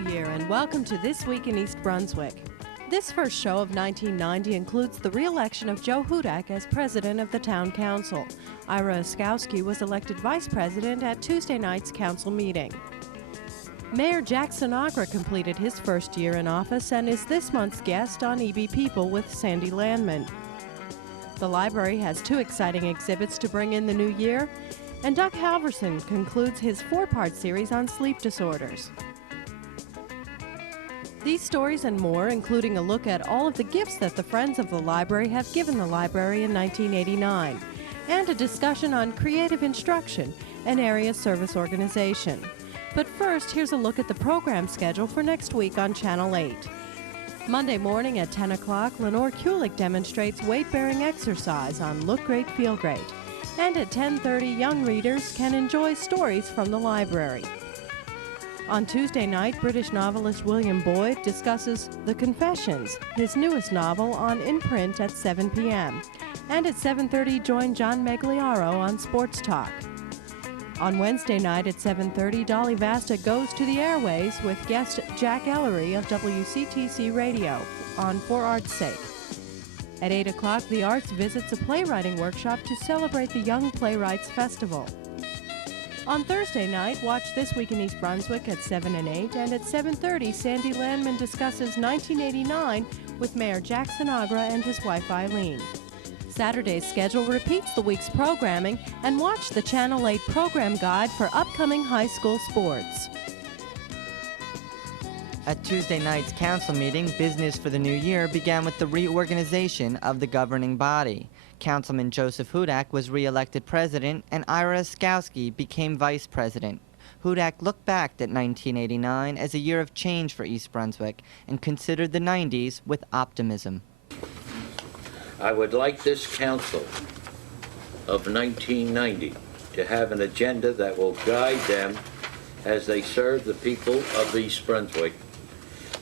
New Year and welcome to This Week in East Brunswick. This first show of 1990 includes the re-election of Joe Hudak as president of the town council. Ira Oskowsky was elected vice president at Tuesday night's council meeting. Mayor Jack Sinagra completed his first year in office and is this month's guest on EB People with Sandy Landman. The library has two exciting exhibits to bring in the new year, and Doug Halvorsen concludes his four-part series on sleep disorders. These stories and more, including a look at all of the gifts that the Friends of the Library have given the library in 1989, and a discussion on creative instruction, an area service organization. But first, here's a look at the program schedule for next week on Channel 8. Monday morning at 10 o'clock, Lenore Kulik demonstrates weight-bearing exercise on Look Great, Feel Great. And at 10:30, young readers can enjoy stories from the library. On Tuesday night, British novelist William Boyd discusses The Confessions, his newest novel, on In Print at 7 p.m. And at 7:30, join John Megliaro on Sports Talk. On Wednesday night at 7:30, Dolly Vasta goes to the airways with guest Jack Ellery of WCTC Radio on For Art's Sake. At 8 o'clock, the Arts visits a playwriting workshop to celebrate the Young Playwrights Festival. On Thursday night, watch This Week in East Brunswick at 7 and 8, and at 7:30, Sandy Landman discusses 1989 with Mayor Jack Sinagra and his wife Eileen. Saturday's schedule repeats the week's programming, and watch the Channel 8 program guide for upcoming high school sports. At Tuesday night's council meeting, business for the new year began with the reorganization of the governing body. Councilman Joseph Hudak was re-elected president, and Ira Oskowsky became vice president. Hudak looked back at 1989 as a year of change for East Brunswick and considered the 90s with optimism. I would like this council of 1990 to have an agenda that will guide them as they serve the people of East Brunswick,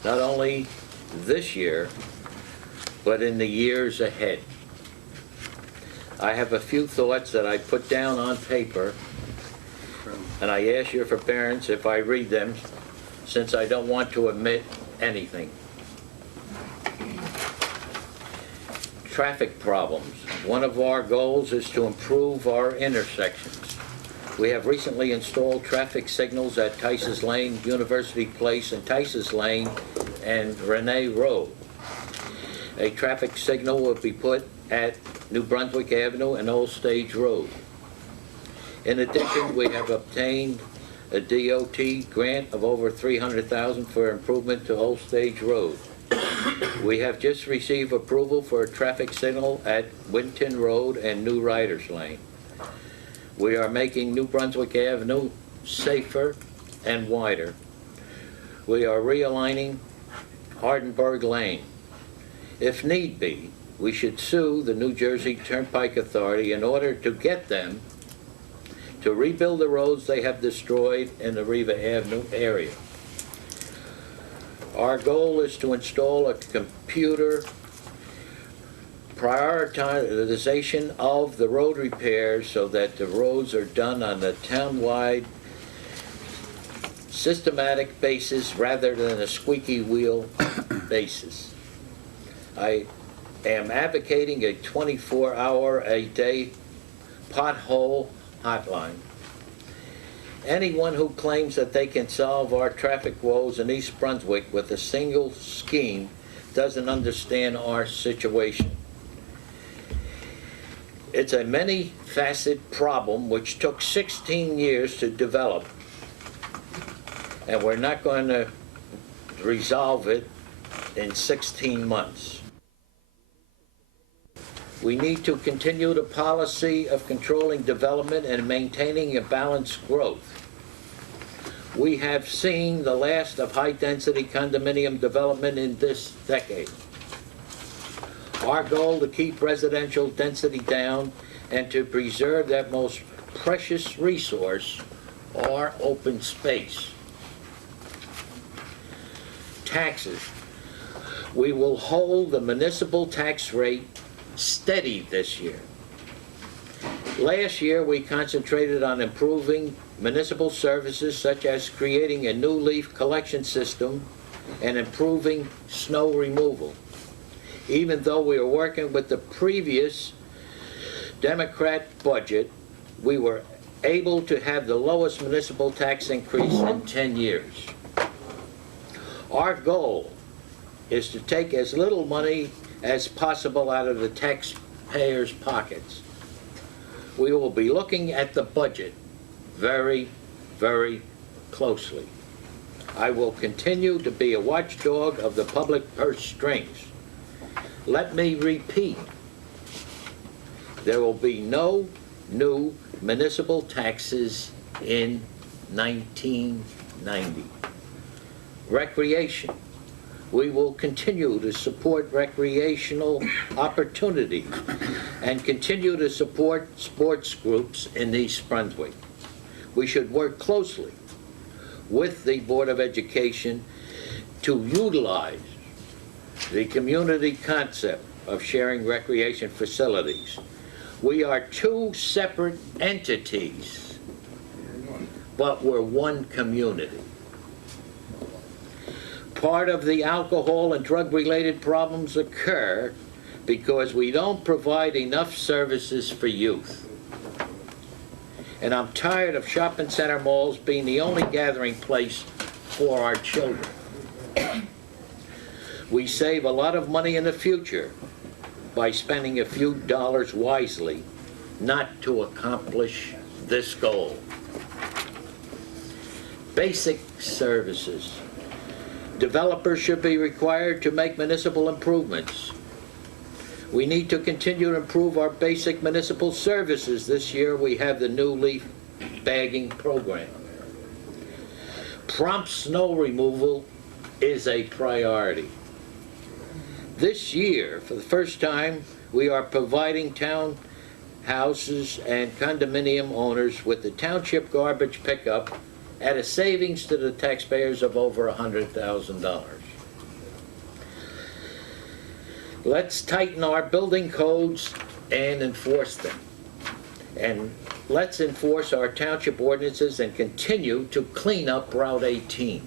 not only this year, but in the years ahead. I have a few thoughts that I put down on paper, and I ask your forbearance if I read them, since I don't want to omit anything. Traffic problems. One of our goals is to improve our intersections. We have recently installed traffic signals at Tice's Lane, University Place, and Tice's Lane, and Renee Road. A traffic signal will be put at New Brunswick Avenue and Old Stage Road. In addition, we have obtained a DOT grant of over $300,000 for improvement to Old Stage Road. We have just received approval for a traffic signal at Winton Road and New Riders Lane. We are making New Brunswick Avenue safer and wider. We are realigning Hardenberg Lane. If need be, we should sue the New Jersey Turnpike Authority in order to get them to rebuild the roads they have destroyed in the Riva Avenue area. Our goal is to install a computer prioritization of the road repairs so that the roads are done on a town-wide systematic basis rather than a squeaky wheel basis. I am advocating a 24-hour-a-day pothole hotline. Anyone who claims that they can solve our traffic woes in East Brunswick with a single scheme doesn't understand our situation. It's a many-faceted problem which took 16 years to develop, and we're not going to resolve it in 16 months. We need to continue the policy of controlling development and maintaining a balanced growth. We have seen the last of high-density condominium development in this decade. Our goal to keep residential density down and to preserve that most precious resource, our open space. Taxes. We will hold the municipal tax rate steady this year. Last year, we concentrated on improving municipal services such as creating a new leaf collection system and improving snow removal. Even though we are working with the previous Democrat budget, we were able to have the lowest municipal tax increase in 10 years. Our goal is to take as little money as possible out of the taxpayers' pockets. We will be looking at the budget very, very closely. I will continue to be a watchdog of the public purse strings. Let me repeat, there will be no new municipal taxes in 1990. Recreation. We will continue to support recreational opportunities and continue to support sports groups in East Brunswick. We should work closely with the Board of Education to utilize the community concept of sharing recreation facilities. We are two separate entities, but we're one community. Part of the alcohol and drug-related problems occur because we don't provide enough services for youth. And I'm tired of shopping center malls being the only gathering place for our children. We save a lot of money in the future by spending a few dollars wisely, not to accomplish this goal. Basic services. Developers should be required to make municipal improvements. We need to continue to improve our basic municipal services. This year we have the new leaf bagging program. Prompt snow removal is a priority. This year, for the first time, we are providing townhouses and condominium owners with the township garbage pickup at a savings to the taxpayers of over $100,000. Let's tighten our building codes and enforce them. And let's enforce our township ordinances and continue to clean up Route 18.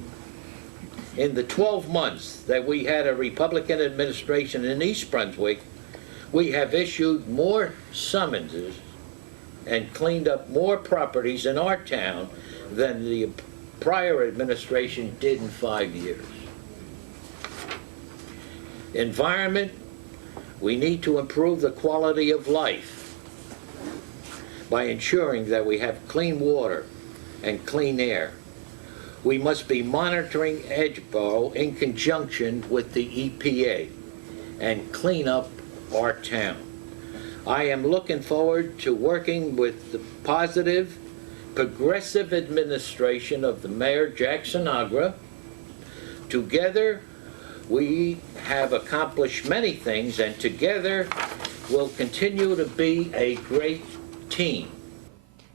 In the 12 months that we had a Republican administration in East Brunswick, we have issued more summonses and cleaned up more properties in our town than the prior administration did in 5 years. Environment, we need to improve the quality of life by ensuring that we have clean water and clean air. We must be monitoring Edgeboro in conjunction with the EPA and clean up our town. I am looking forward to working with the positive, progressive administration of the Mayor Jack Sinagra. Together, we have accomplished many things, and together we'll continue to be a great team.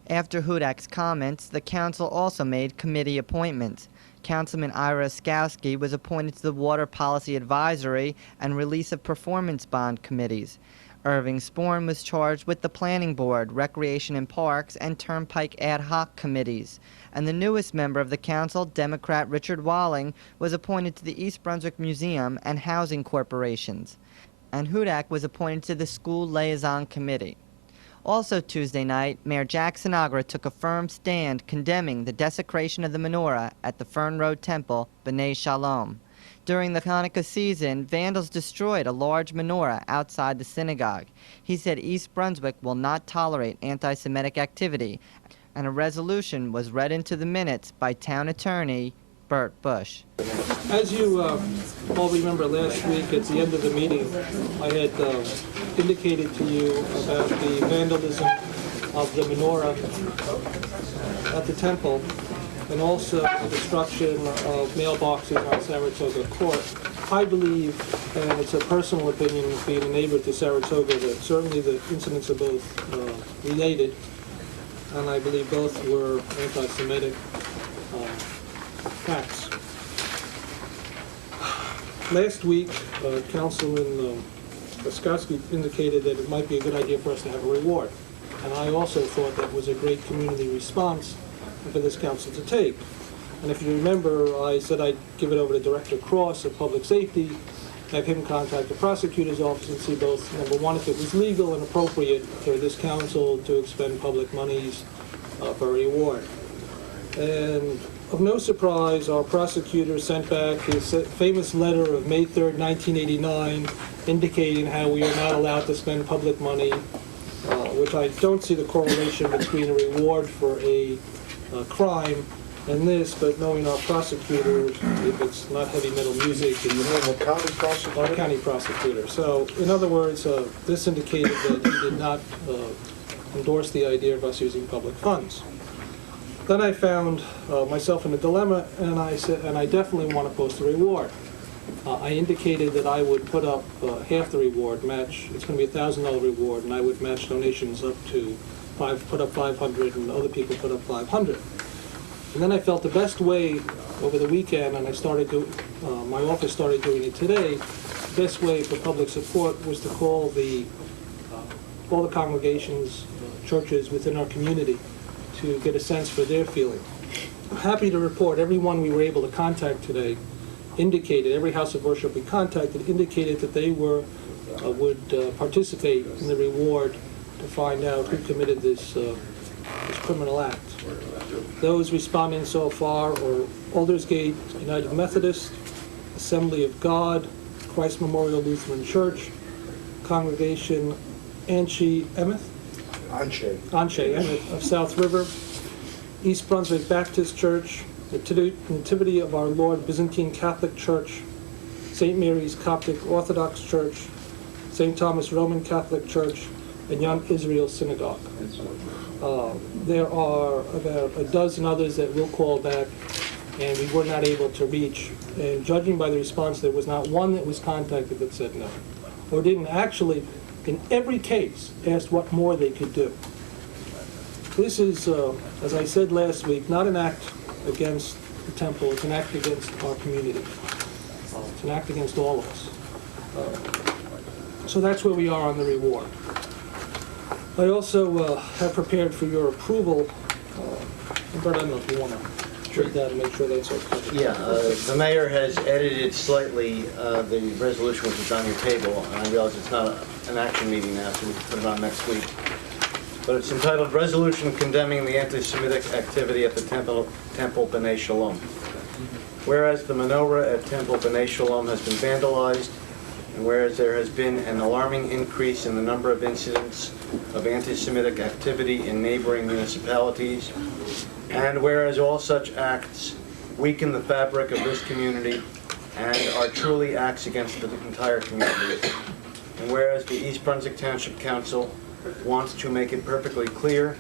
After Hudak's comments, the council also made committee appointments. Councilman Ira Oskowsky was appointed to the Water Policy Advisory and Release of Performance Bond Committees. Irving Sporn was charged with the Planning Board, Recreation and Parks, and Turnpike Ad Hoc Committees. And the newest member of the council, Democrat Richard Walling, was appointed to the East Brunswick Museum and Housing Corporations. And Hudak was appointed to the School Liaison Committee. Also Tuesday night, Mayor Jack Sinagra took a firm stand condemning the desecration of the menorah at the Fern Road Temple, B'nai Shalom. During the Hanukkah season, vandals destroyed a large menorah outside the synagogue. He said East Brunswick will not tolerate anti-Semitic activity, and a resolution was read into the minutes by Town Attorney Bert Bush. As you all remember, last week at the end of the meeting, I had indicated to you about the vandalism of the menorah at the temple, and also the destruction of mailboxes on Saratoga Court. I believe, and it's a personal opinion being a neighbor to Saratoga, that certainly the incidents are both related, and I believe both were anti-Semitic acts. Last week, Councilman Oskowsky indicated that it might be a good idea for us to have a reward, and I also thought that was a great community response for this council to take. And if you remember, I said I'd give it over to Director Cross of Public Safety, have him contact the prosecutor's office and see both, number one, if it was legal and appropriate for this council to expend public monies for a reward. And of no surprise, our prosecutor sent back his famous letter of May 3rd, 1989, indicating how we are not allowed to spend public money, which I don't see the correlation between a reward for a crime and this, but knowing our prosecutor, if it's not heavy metal music, Do you have a county prosecutor? our county prosecutor. So, in other words, this indicated that he did not endorse the idea of us using public funds. Then I found myself in a dilemma, and I said, and I definitely want to post a reward. I indicated that I would put up half the reward, match. It's going to be a $1,000 reward, and I would match donations up to put up 500, and other people put up 500. And then I felt the best way over the weekend, and I started my office started doing it today. The best way for public support was to call all the congregations, churches within our community, to get a sense for their feeling. I'm happy to report everyone we were able to contact today indicated, every house of worship we contacted indicated that they would participate in the reward to find out who committed this criminal act. Those responding so far are Aldersgate United Methodist, Assembly of God, Christ Memorial Lutheran Church, Congregation Anshe Emeth of South River, East Brunswick Baptist Church, Nativity of Our Lord Byzantine Catholic Church, St. Mary's Coptic Orthodox Church, St. Thomas Roman Catholic Church, and Young Israel Synagogue. There are about a dozen others that we'll call back, and we were not able to reach. And judging by the response, there was not one that was contacted that said no, or didn't actually, in every case, ask what more they could do. This is, as I said last week, not an act against the temple, it's an act against our community. It's an act against all of us. So that's where we are on the reward. I also have prepared for your approval, Bert, I don't know if you want to read that and make sure that's okay. Yeah, the mayor has edited slightly the resolution which is on your table, and I realize it's not an action meeting now, so we can put it on next week. But it's entitled Resolution Condemning the Anti-Semitic Activity at the Temple B'nai Shalom. Whereas the menorah at Temple B'nai Shalom has been vandalized, and whereas there has been an alarming increase in the number of incidents of anti-Semitic activity in neighboring municipalities, and whereas all such acts weaken the fabric of this community and are truly acts against the entire community, and whereas the East Brunswick Township Council wants to make it perfectly clear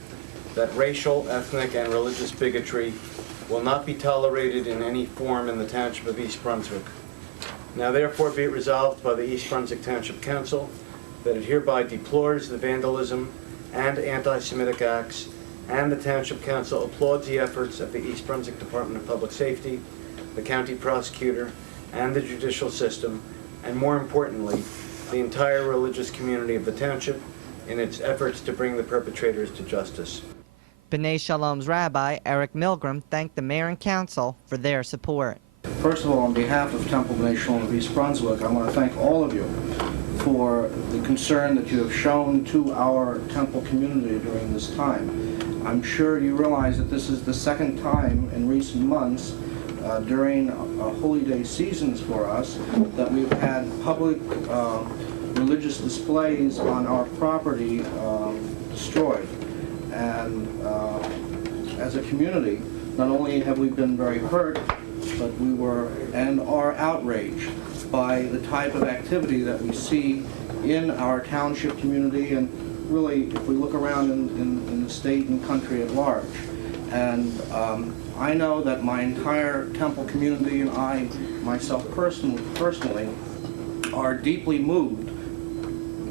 that racial, ethnic, and religious bigotry will not be tolerated in any form in the Township of East Brunswick. Now therefore be it resolved by the East Brunswick Township Council that it hereby deplores the vandalism and anti-Semitic acts, and the Township Council applauds the efforts of the East Brunswick Department of Public Safety, the County Prosecutor, and the judicial system, and more importantly, the entire religious community of the Township in its efforts to bring the perpetrators to justice. B'nai Shalom's rabbi, Eric Milgram, thanked the mayor and council for their support. First of all, on behalf of Temple B'nai Shalom of East Brunswick, I want to thank all of you for the concern that you have shown to our temple community during this time. I'm sure you realize that this is the second time in recent months during holy day seasons for us that we've had public religious displays on our property destroyed. And as a community, not only have we been very hurt, but we were and are outraged by the type of activity that we see in our township community, and really, if we look around in the state and country at large. And I know that my entire temple community and I, myself personally, are deeply moved,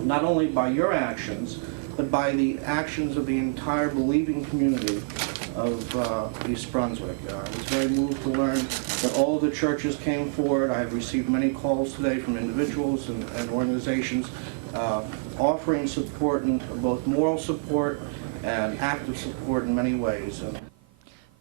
not only by your actions, but by the actions of the entire believing community of East Brunswick. I was very moved to learn that all of the churches came forward. I have received many calls today from individuals and organizations offering support, and both moral support and active support in many ways.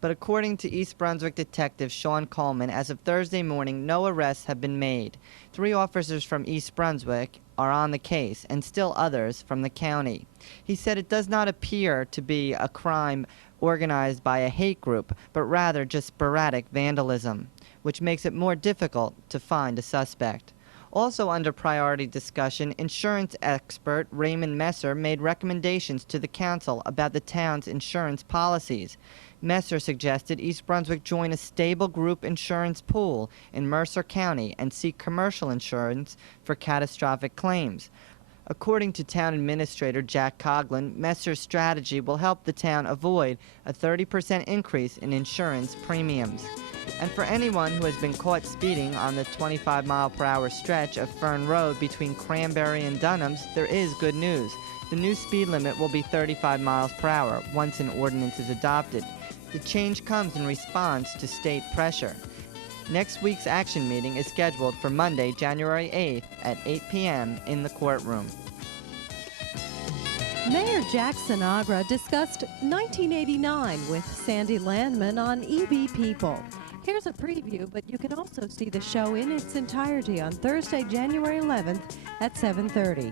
But according to East Brunswick Detective Sean Coleman, as of Thursday morning, no arrests have been made. 3 officers from East Brunswick are on the case, and still others from the county. He said it does not appear to be a crime organized by a hate group, but rather just sporadic vandalism, which makes it more difficult to find a suspect. Also under priority discussion, insurance expert Raymond Messer made recommendations to the council about the town's insurance policies. Messer suggested East Brunswick join a stable group insurance pool in Mercer County and seek commercial insurance for catastrophic claims. According to town administrator Jack Coughlin, Messer's strategy will help the town avoid a 30% increase in insurance premiums. And for anyone who has been caught speeding on the 25-mile-per-hour stretch of Fern Road between Cranberry and Dunham's, there is good news. The new speed limit will be 35 miles per hour once an ordinance is adopted. The change comes in response to state pressure. Next week's action meeting is scheduled for Monday, January 8th at 8 p.m. in the courtroom. Mayor Jack Sinagra discussed 1989 with Sandy Landman on EB People. Here's a preview, but you can also see the show in its entirety on Thursday, January 11th at 7:30.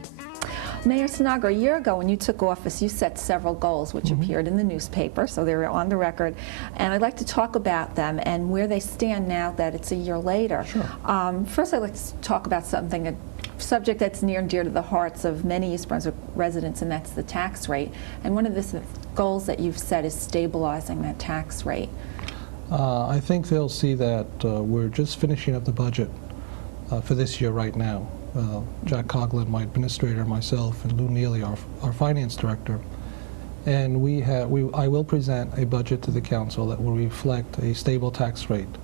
Mayor Sinagra, a year ago when you took office, you set several goals which appeared in the newspaper, so they're on the record. And I'd like to talk about them and where they stand now that it's a year later. Sure. First, I'd like to talk about a subject that's near and dear to the hearts of many East Brunswick residents, and that's the tax rate. And one of the goals that you've set is stabilizing that tax rate. I think they'll see that we're just finishing up the budget for this year right now. Jack Coughlin, my administrator, myself, and Lou Neely, our finance director. And I will present a budget to the council that will reflect a stable tax rate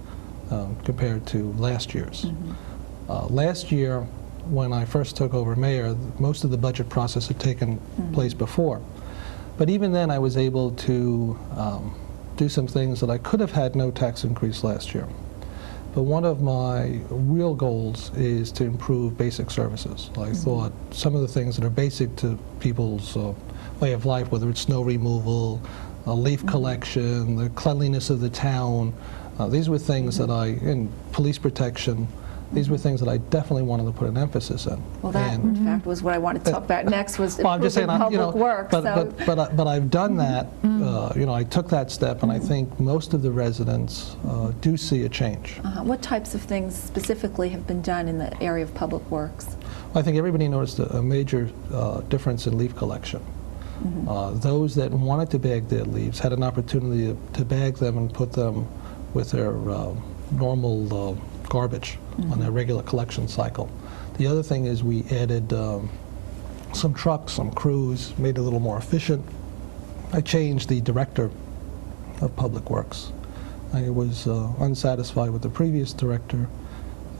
compared to last year's. Last year, when I first took over mayor, most of the budget process had taken place before. But even then, I was able to do some things that I could have had no tax increase last year. But one of my real goals is to improve basic services. I thought some of the things that are basic to people's way of life, whether it's snow removal, leaf collection, the cleanliness of the town, these were things that and police protection, these were things that I definitely wanted to put an emphasis in. Well, that, in fact, was what I wanted to talk about next, was well, I'm just saying, public works. But I've done that. I took that step, and I think most of the residents do see a change. What types of things specifically have been done in the area of public works? I think everybody noticed a major difference in leaf collection. Those that wanted to bag their leaves had an opportunity to bag them and put them with their normal garbage on their regular collection cycle. The other thing is we added some trucks, some crews, made it a little more efficient. I changed the director of Public Works. I was unsatisfied with the previous director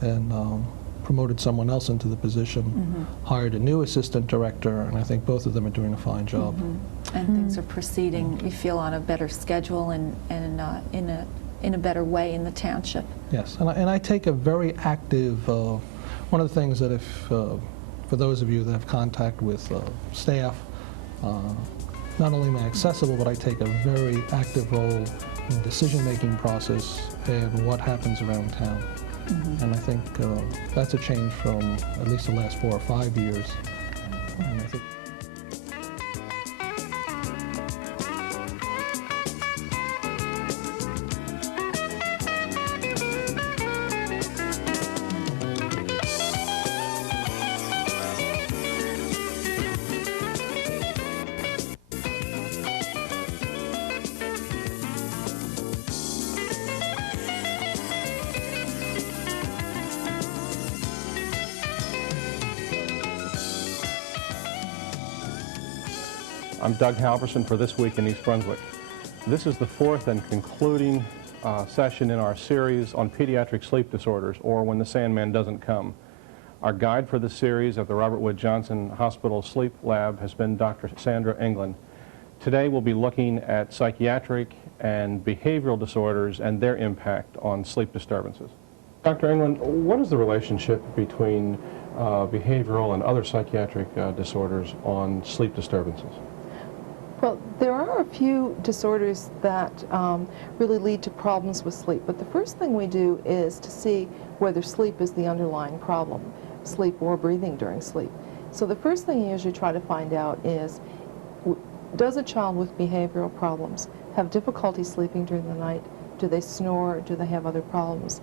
and promoted someone else into the position, hired a new assistant director, and I think both of them are doing a fine job. And things are proceeding, you feel, on a better schedule and in a better way in the township. Yes, and I take a very active, one of the things that for those of you that have contact with staff, not only am I accessible, but I take a very active role in the decision-making process and what happens around town. And I think that's a change from at least the last 4 or 5 years. And I think I'm Doug Halvorsen for This Week in East Brunswick. This is the 4th and concluding session in our series on pediatric sleep disorders, or When the Sandman Doesn't Come. Our guide for this series at the Robert Wood Johnson Hospital Sleep Lab has been Dr. Sandra England. Today we'll be looking at psychiatric and behavioral disorders and their impact on sleep disturbances. Dr. England, what is the relationship between behavioral and other psychiatric disorders on sleep disturbances? Well, there are a few disorders that really lead to problems with sleep, but the first thing we do is to see whether sleep is the underlying problem, sleep or breathing during sleep. So the first thing you usually try to find out is, does a child with behavioral problems have difficulty sleeping during the night? Do they snore? Do they have other problems?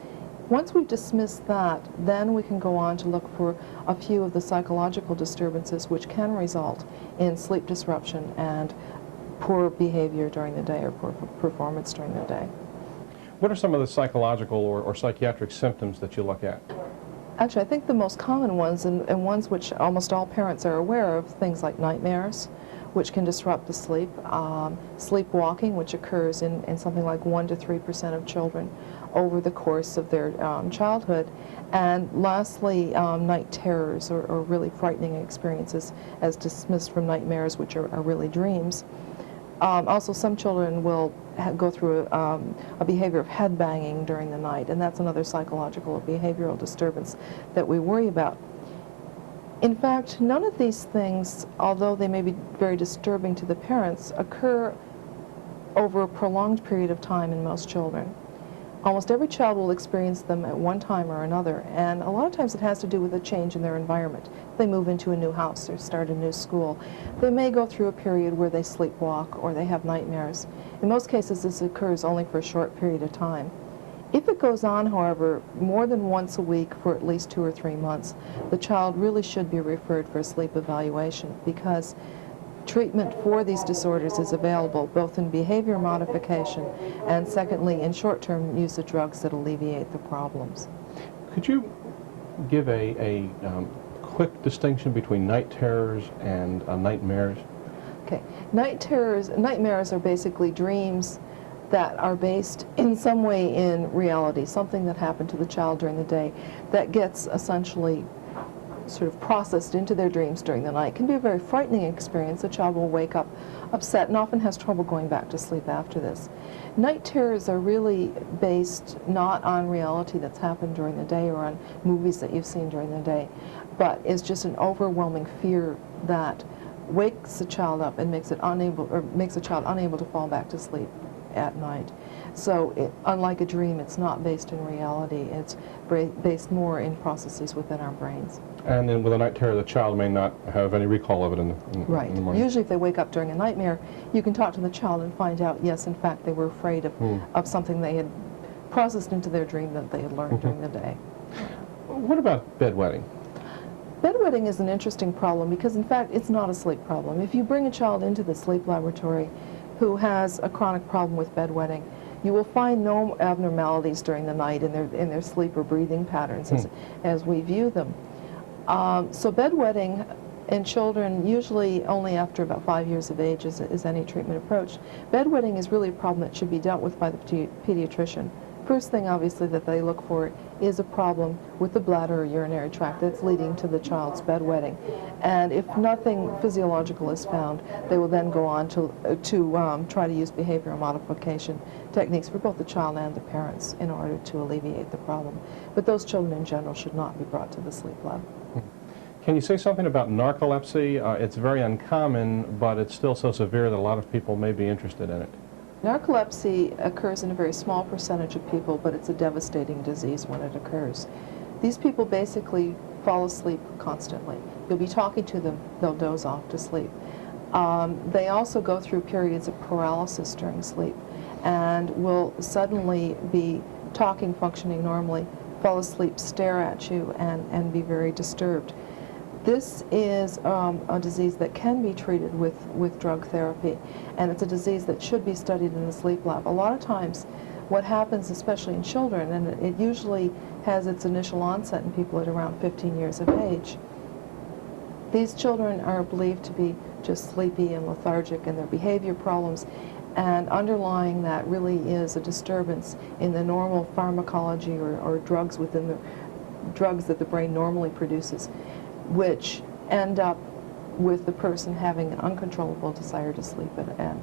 Once we've dismissed that, then we can go on to look for a few of the psychological disturbances which can result in sleep disruption and poor behavior during the day or poor performance during the day. What are some of the psychological or psychiatric symptoms that you look at? Actually, I think the most common ones, and ones which almost all parents are aware of, things like nightmares, which can disrupt the sleep, sleepwalking, which occurs in something like 1 to 3% of children over the course of their childhood, and lastly, night terrors or really frightening experiences as dismissed from nightmares, which are really dreams. Also, some children will go through a behavior of head banging during the night, and that's another psychological or behavioral disturbance that we worry about. In fact, none of these things, although they may be very disturbing to the parents, occur over a prolonged period of time in most children. Almost every child will experience them at one time or another, and a lot of times it has to do with a change in their environment. If they move into a new house or start a new school, they may go through a period where they sleepwalk or they have nightmares. In most cases, this occurs only for a short period of time. If it goes on, however, more than once a week for at least 2 or 3 months, the child really should be referred for a sleep evaluation, because treatment for these disorders is available both in behavior modification and, secondly, in short-term use of drugs that alleviate the problems. Could you give a quick distinction between night terrors and nightmares? Okay. Nightmares are basically dreams that are based in some way in reality, something that happened to the child during the day that gets essentially sort of processed into their dreams during the night. It can be a very frightening experience. The child will wake up upset and often has trouble going back to sleep after this. Night terrors are really based not on reality that's happened during the day or on movies that you've seen during the day, but is just an overwhelming fear that wakes the child up and makes the child unable to fall back to sleep at night. So unlike a dream, it's not based in reality. It's based more in processes within our brains. And then with a night terror, the child may not have any recall of it in the morning. Usually if they wake up during a nightmare, you can talk to the child and find out, yes, in fact, they were afraid of something they had processed into their dream that they had learned during the day. What about bedwetting? Bedwetting is an interesting problem because, in fact, it's not a sleep problem. If you bring a child into the sleep laboratory who has a chronic problem with bedwetting, you will find no abnormalities during the night in their sleep or breathing patterns as we view them. So bedwetting in children, usually only after about 5 years of age is any treatment approach. Bedwetting is really a problem that should be dealt with by the pediatrician. First thing, obviously, that they look for is a problem with the bladder or urinary tract that's leading to the child's bedwetting. And if nothing physiological is found, they will then go on to try to use behavioral modification techniques for both the child and the parents in order to alleviate the problem. But those children in general should not be brought to the sleep lab. Can you say something about narcolepsy? It's very uncommon, but it's still so severe that a lot of people may be interested in it. Narcolepsy occurs in a very small percentage of people, but it's a devastating disease when it occurs. These people basically fall asleep constantly. You'll be talking to them, they'll doze off to sleep. They also go through periods of paralysis during sleep and will suddenly be talking, functioning normally, fall asleep, stare at you, and be very disturbed. This is a disease that can be treated with drug therapy, and it's a disease that should be studied in the sleep lab. A lot of times what happens, especially in children, and it usually has its initial onset in people at around 15 years of age, these children are believed to be just sleepy and lethargic in their behavior problems, and underlying that really is a disturbance in the normal pharmacology or drugs within the drugs that the brain normally produces, which end up with the person having an uncontrollable desire to sleep at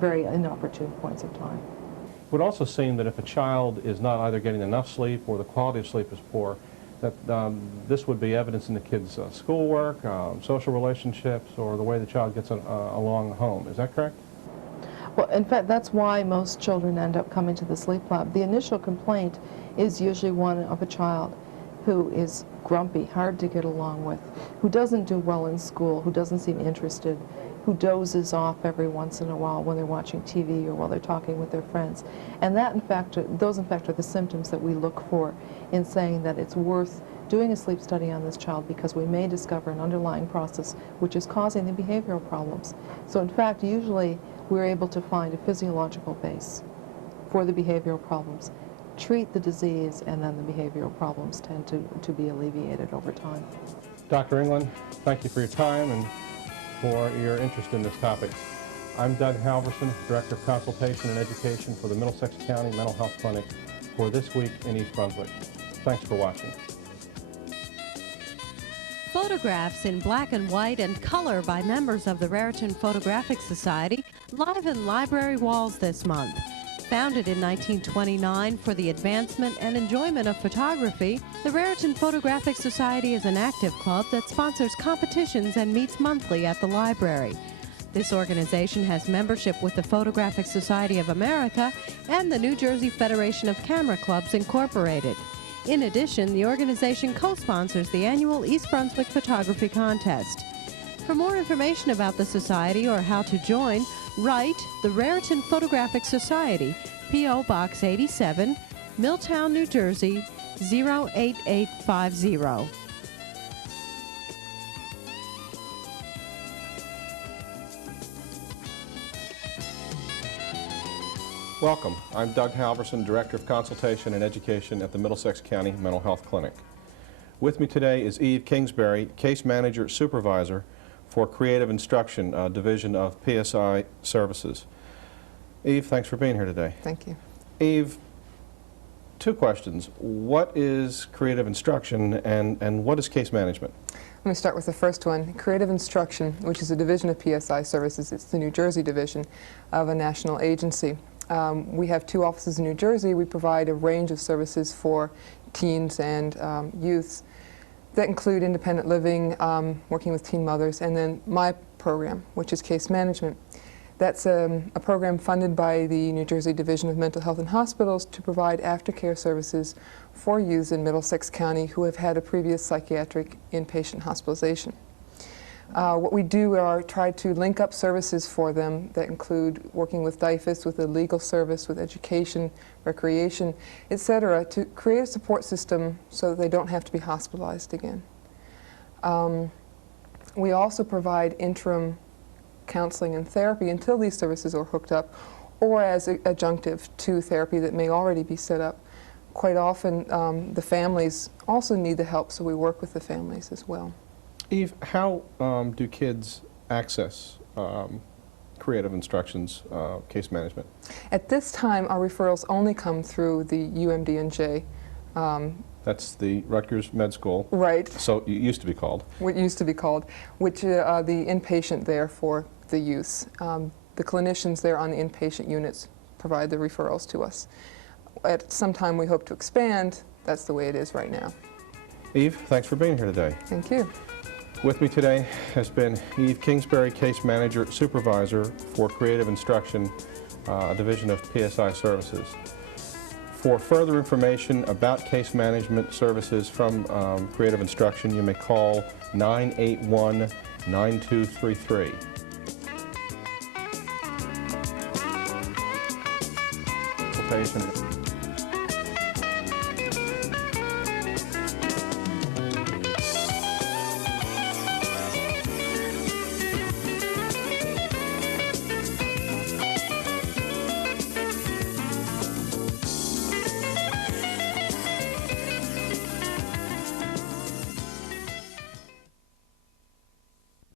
very inopportune points of time. It would also seem that if a child is not either getting enough sleep or the quality of sleep is poor, that this would be evidence in the kids' schoolwork, social relationships, or the way the child gets along at home. Is that correct? Well, in fact, that's why most children end up coming to the sleep lab. The initial complaint is usually one of a child who is grumpy, hard to get along with, who doesn't do well in school, who doesn't seem interested, who dozes off every once in a while when they're watching TV or while they're talking with their friends. And that, in fact, those in fact are the symptoms that we look for in saying that it's worth doing a sleep study on this child, because we may discover an underlying process which is causing the behavioral problems. So in fact, usually we're able to find a physiological base for the behavioral problems, treat the disease, and then the behavioral problems tend to be alleviated over time. Dr. England, thank you for your time and for your interest in this topic. I'm Doug Halvorsen, Director of Consultation and Education for the Middlesex County Mental Health Clinic for This Week in East Brunswick. Thanks for watching. Photographs in black and white and color by members of the Raritan Photographic Society liven library walls this month. Founded in 1929 for the advancement and enjoyment of photography, the Raritan Photographic Society is an active club that sponsors competitions and meets monthly at the library. This organization has membership with the Photographic Society of America and the New Jersey Federation of Camera Clubs, Incorporated. In addition, the organization co-sponsors the annual East Brunswick Photography Contest. For more information about the Society or how to join, write the Raritan Photographic Society, P.O. Box 87, Milltown, New Jersey, 08850. Welcome. I'm Doug Halvorsen, Director of Consultation and Education at the Middlesex County Mental Health Clinic. With me today is Eve Kingsbury, Case Manager Supervisor for Creative Instruction, Division of PSI Services. Eve, thanks for being here today. Thank you. Eve, two questions. What is creative instruction and what is case management? Let me start with the first one. Creative Instruction, which is a division of PSI Services, it's the New Jersey division of a national agency. We have 2 offices in New Jersey. We provide a range of services for teens and youths that include independent living, working with teen mothers, and then my program, which is case management. That's a program funded by the New Jersey Division of Mental Health and Hospitals to provide aftercare services for youths in Middlesex County who have had a previous psychiatric inpatient hospitalization. What we do are try to link up services for them that include working with DIFAS, with the legal service, with education, recreation, etc., to create a support system so that they don't have to be hospitalized again. We also provide interim counseling and therapy until these services are hooked up, or as adjunctive to therapy that may already be set up. Quite often, the families also need the help, so we work with the families as well. Eve, how do kids access creative instructions, case management? At this time, our referrals only come through the UMDNJ. That's the Rutgers Med School. Right. So it used to be called. What used to be called, which are the inpatient there for the youth. The clinicians there on the inpatient units provide the referrals to us. At some time we hope to expand. That's the way it is right now. Eve, thanks for being here today. Thank you. With me today has been Eve Kingsbury, Case Manager Supervisor for Creative Instruction, a division of PSI Services. For further information about case management services from Creative Instruction, you may call 981-9233. Patient.